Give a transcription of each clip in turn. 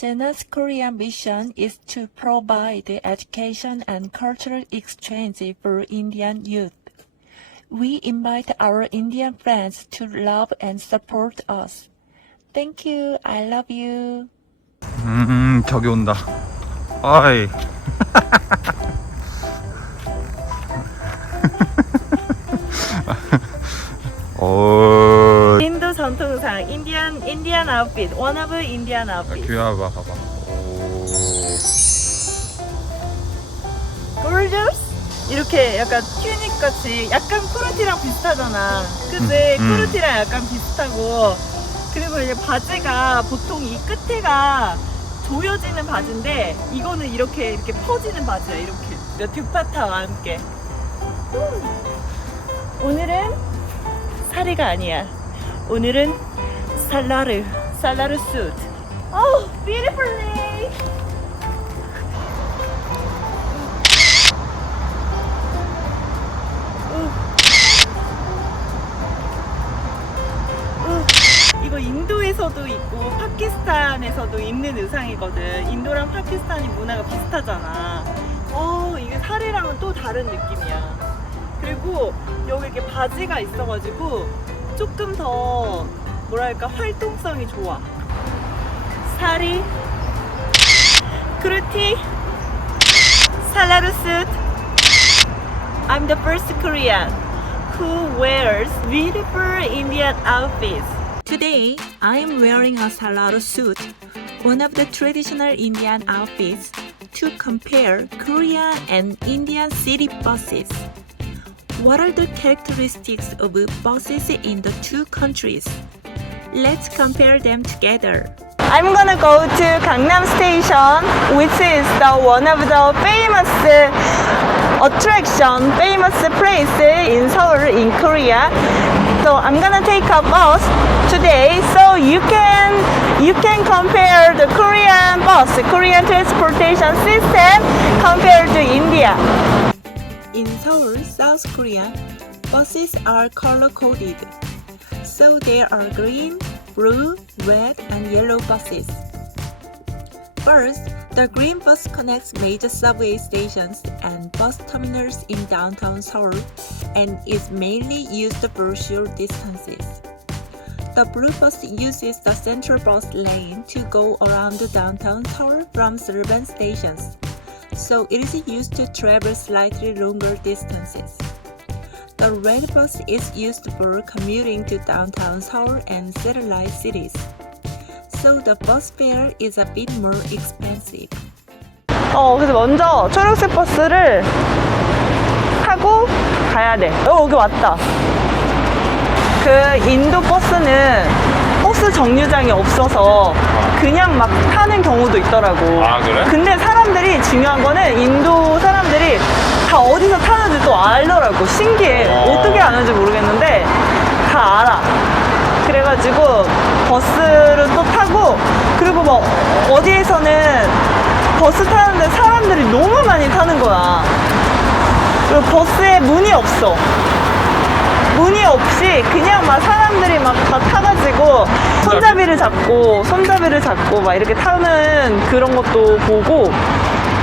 Jenna's Korean mission is to provide education and cultural exchange for Indian youth. We invite our Indian friends to love and support us. Thank you. I love you. 저기 온다. 아이. 오. 인도 전통상 Indian outfit. One of Indian outfit. 귀여워 봐봐. 오. Gorgeous? 이렇게 약간 튜닉 같이 약간 쿠르티랑 비슷하잖아. 그치? 쿠르티랑 약간 비슷하고 그리고 이제 바지가 보통 이 끝에가 조여지는 바지인데 이거는 이렇게 퍼지는 바지야. 이렇게 듀파타와 함께. 오늘은 사리가 아니야. 오늘은 살라르 수트. Oh, beautifully. 이거 인도에서도 있고 파키스탄에서도 입는 의상이거든. 인도랑 파키스탄이 문화가 비슷하잖아. 이게 사리랑은 또 다른 느낌이야. 그리고 여기 이렇게 바지가 있어가지고 조금 더 뭐랄까 활동성이 좋아. 사리, 쿠르티, 살라르 수트. I'm the first Korean who wears beautiful Indian outfits. Today, I am wearing a Salwar suit, one of the traditional Indian outfits, to compare Korean and Indian city buses. What are the characteristics of buses in the two countries? Let's compare them together. I'm gonna go to Gangnam Station, which is one of the famous place in Seoul in Korea. So I'm gonna take a bus today, so you can compare the Korean transportation system compared to India. In Seoul, South Korea, buses are color-coded. So there are green, blue, red, and yellow buses. First, the green bus connects major subway stations and bus terminals in downtown Seoul and is mainly used for short distances. The blue bus uses the central bus lane to go around downtown Seoul from suburban stations, so it is used to travel slightly longer distances. The red bus is used for commuting to downtown Seoul and satellite cities, so the bus fare is a bit more expensive. 그래서 먼저 초록색 버스를 타고 가야 돼. 여기 왔다. 그 인도 버스는 버스 정류장이 없어서 그냥 막 타는 경우도 있더라고. 아, 그래? 근데 사람들이 중요한 거는 인도 사람들이 다 어디서 타는지 또 알더라고. 신기해. 어떻게 아는지 모르겠는데 다 알아. 그래가지고 버스를 또 타고 그리고 뭐 어디에서는 버스 타는데 사람들이 너무 많이 타는 거야. 그리고 버스에 문이 없어. 문이 없이 그냥 막 사람들이 막 다 타가지고 손잡이를 잡고 막 이렇게 타는 그런 것도 보고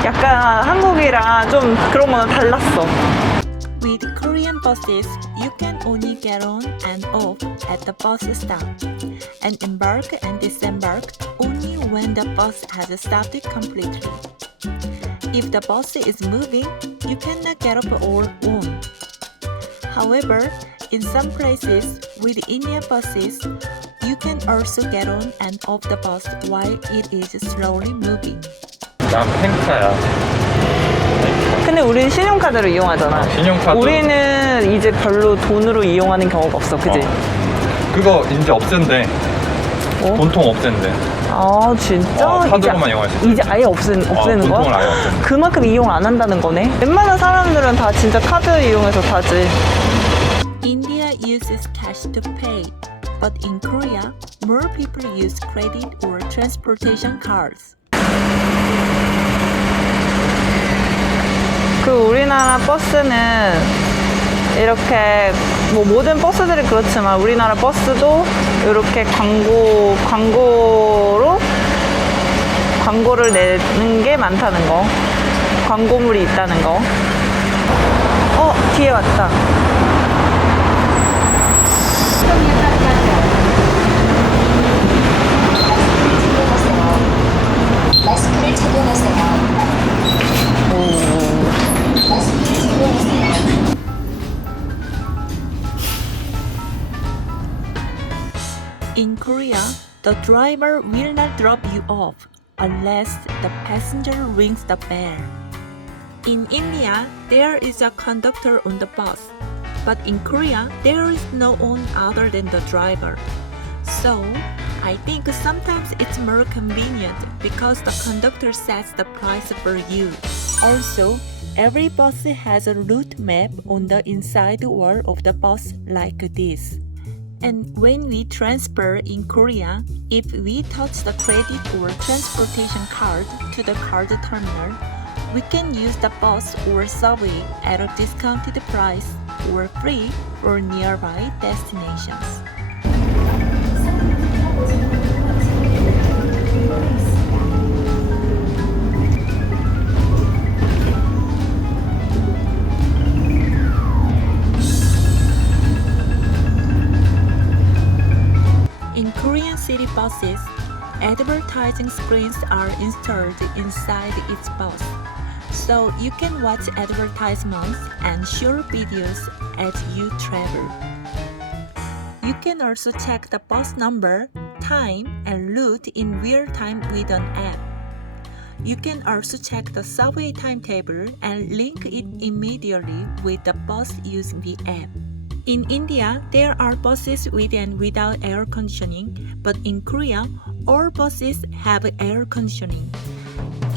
약간 한국이랑 좀 그런 거는 달랐어. With Korean buses, you can only get on and off at the bus stop and embark and disembark only when the bus has stopped completely. If the bus is moving, you cannot get off or on. However, in some places with Indian buses, you can also get on and off the bus while it is slowly moving. 난 펜타야. 근데 우리는 신용카드로 이용하잖아. 신용카드. 우리는 이제 별로 돈으로 이용하는 경우가 없어, 그지? 그거 이제 없앤대. 돈통 없앤대. 아 진짜? 카드로만 이용할 수 있어. 이제 아예 없애는 거야? 돈통을 아예 없앤대. 그만큼 이용 안 한다는 거네. 웬만한 사람들은 다 진짜 카드 이용해서 타지. India uses cash to pay, but in Korea, more people use credit or transportation cards. 그 우리나라 버스는 이렇게 뭐 모든 버스들이 그렇지만 우리나라 버스도 이렇게 광고로 광고를 내는 게 많다는 거. 광고물이 있다는 거. 뒤에 왔다. 마스크를 착용하세요. 마스크를 착용하세요. In Korea, the driver will not drop you off unless the passenger rings the bell. In India, there is a conductor on the bus, but in Korea, there is no one other than the driver. So, I think sometimes it's more convenient because the conductor sets the price for you. Also, every bus has a route map on the inside wall of the bus like this. And when we transfer in Korea, if we touch the credit or transportation card to the card terminal, we can use the bus or subway at a discounted price or free for nearby destinations. In Korean city buses, advertising screens are installed inside each bus, so you can watch advertisements and short videos as you travel. You can also check the bus number, time, and route in real time with an app. You can also check the subway timetable and link it immediately with the bus using the app. In India, there are buses with and without air conditioning, but in Korea, all buses have air conditioning.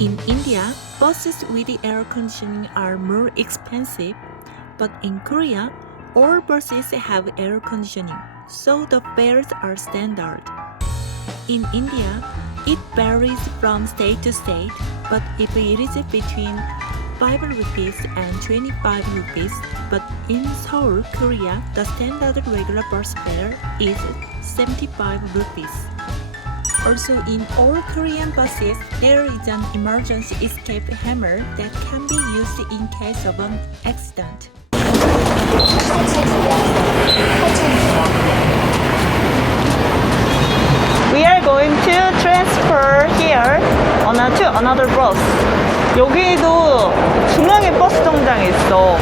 In India, buses with air conditioning are more expensive, but in Korea, all buses have air conditioning, so the fares are standard. In India, it varies from state to state, but if it is between 5 rupees and 25 rupees, but in Seoul, Korea, the standard regular bus fare is 75 rupees. Also, in all Korean buses, there is an emergency escape hammer that can be used in case of an accident. We are going to transfer here to another bus. 여기도 중앙에 버스 정장이 있어.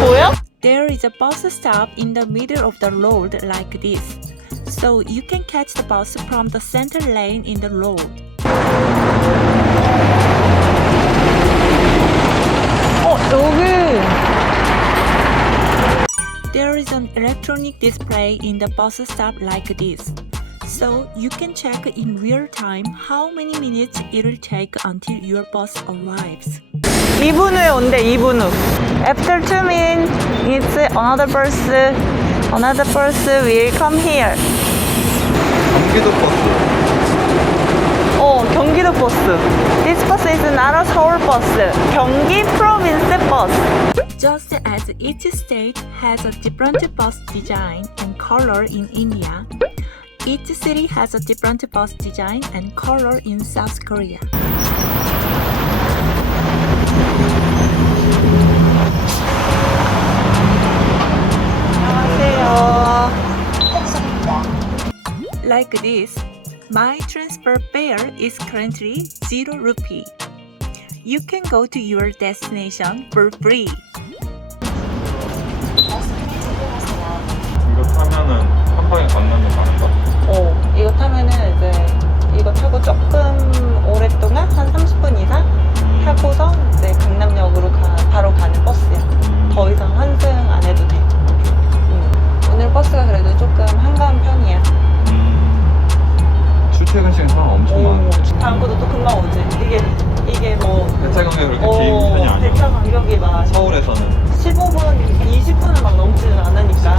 보여? There is a bus stop in the middle of the road like this, so you can catch the bus from the center lane in the road. 여기. There is an electronic display in the bus stop like this, so you can check in real time how many minutes it will take until your bus arrives. 2분 후에 온대, 2분 후. After 2 minutes, another bus will come here. 경기도 버스. 경기도 버스. This bus is not a Seoul bus. 경기 province bus. Just as each state has a different bus design and color in India, each city has a different bus design and color in South Korea. Like this, my transfer fare is currently 0 rupee. You can go to your destination for free. 이거 타면은 한 방에 건너는 거 아닌가? 이거 타면은 이제 이거 타고 조금 오랫동안 한 30분 이상 타고서 이제 강남역으로 바로 가는 버스야. 더 이상 환승 안 해도 돼. 오늘 버스가 그래도 조금 한가한 편이야. 출퇴근 시간 상황 엄청 많아. 다음 것도 또 금방 오지. 이게 뭐 배차 간격이 그렇게 긴 편이 아니야. 배차 간격이 막 서울에서는 15분, 20분은 막 넘지는 않으니까.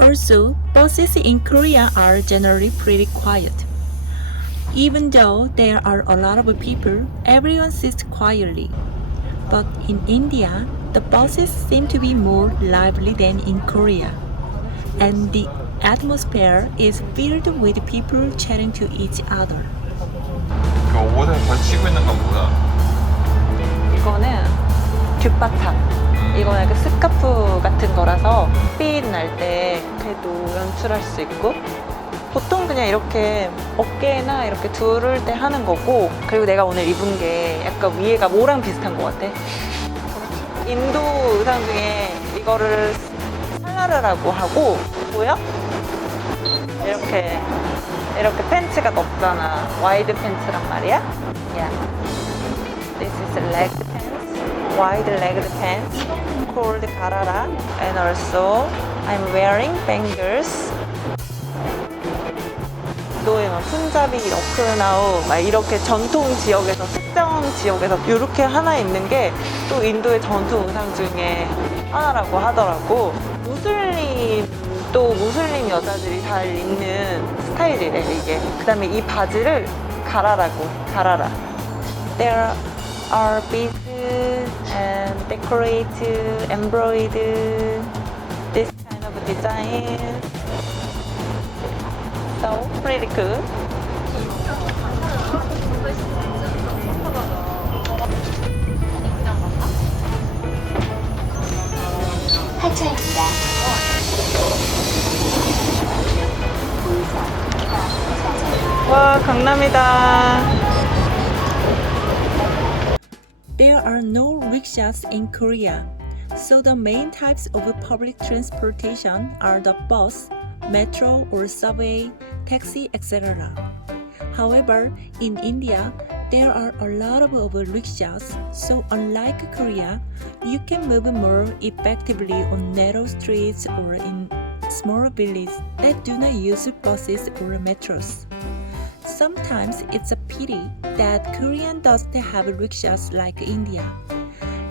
Also, buses in Korea are generally pretty quiet. Even though there are a lot of people, everyone sits quietly. But in India, the buses seem to be more lively than in Korea. And the atmosphere is filled with people chatting to each other. 그 이거 옷에 걸치고 있는 건 뭐야? 이거는 듀바탑. 이거는 약간 스카프 같은 거라서 삐 날 때 그래도 연출할 수 있고, 보통 그냥 이렇게 어깨나 이렇게 두를 때 하는 거고, 그리고 내가 오늘 입은 게 약간 위에가 뭐랑 비슷한 것 같아. 인도 의상 중에 이거를 살라르라고 하고, 보여? 이렇게 팬츠가 넓잖아. 와이드 팬츠란 말이야. Yeah. This is a leg pants, wide legged pants called garara. And also I'm wearing bangles. 인도의 막 푼자비, 러크나우 막 이렇게 전통 지역에서, 특정 지역에서 이렇게 하나 있는 게 또 인도의 전통 의상 중에 하나라고 하더라고. 무슬림 여자들이 잘 입는 스타일이래 이게. 그 다음에 이 바지를 가라라고. There are beads and decorate, embroidered, this kind of design. So pretty cool. 하차입니다. 와, 강남이다. There are no rickshaws in Korea, so the main types of public transportation are the bus, metro or subway, taxi, etc. However, in India, there are a lot of rickshaws, so unlike Korea, you can move more effectively on narrow streets or in small villages that do not use buses or metros. Sometimes it's a pity that Korea doesn't have rickshaws like India.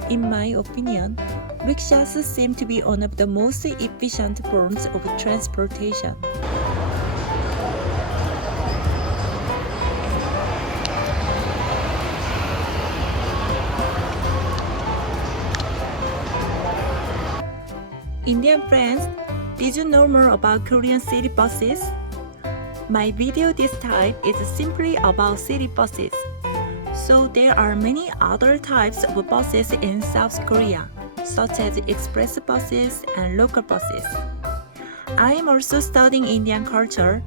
In my opinion, rickshaws seem to be one of the most efficient forms of transportation. Indian friends, did you know more about Korean city buses? My video this time is simply about city buses. So there are many other types of buses in South Korea, such as express buses and local buses. I am also studying Indian culture.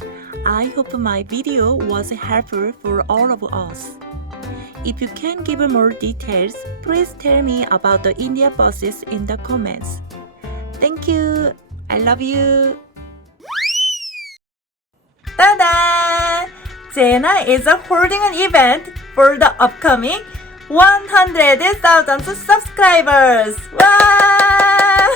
I hope my video was helpful for all of us. If you can give more details, please tell me about the India buses in the comments. Thank you. I love you. Ta-da! Jenna is holding an event for the upcoming 100,000 subscribers. Wow!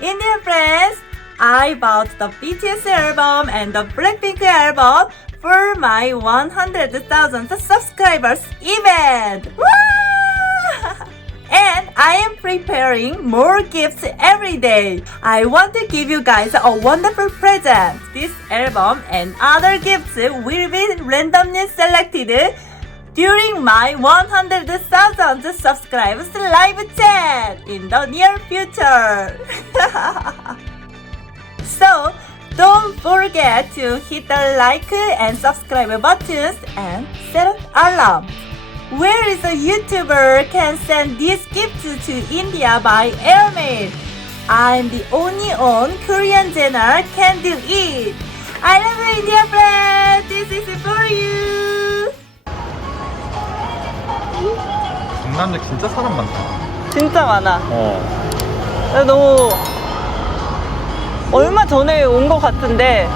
Indian friends, I bought the BTS album and the Blackpink album for my 100,000 subscribers event. Wow! And I am preparing more gifts every day. I want to give you guys a wonderful present. This album and other gifts will be randomly selected during my 100,000 subscribers live chat in the near future. So, don't forget to hit the like and subscribe buttons and set an alarm. Where is a YouTuber can send these gifts to India by airmail? I'm the only one Korean Jenna can do it. I love you, India friends. This is for you. 강남에 진짜 사람 많다. 진짜 많아. 나 너무 얼마 전에 온 것 같은데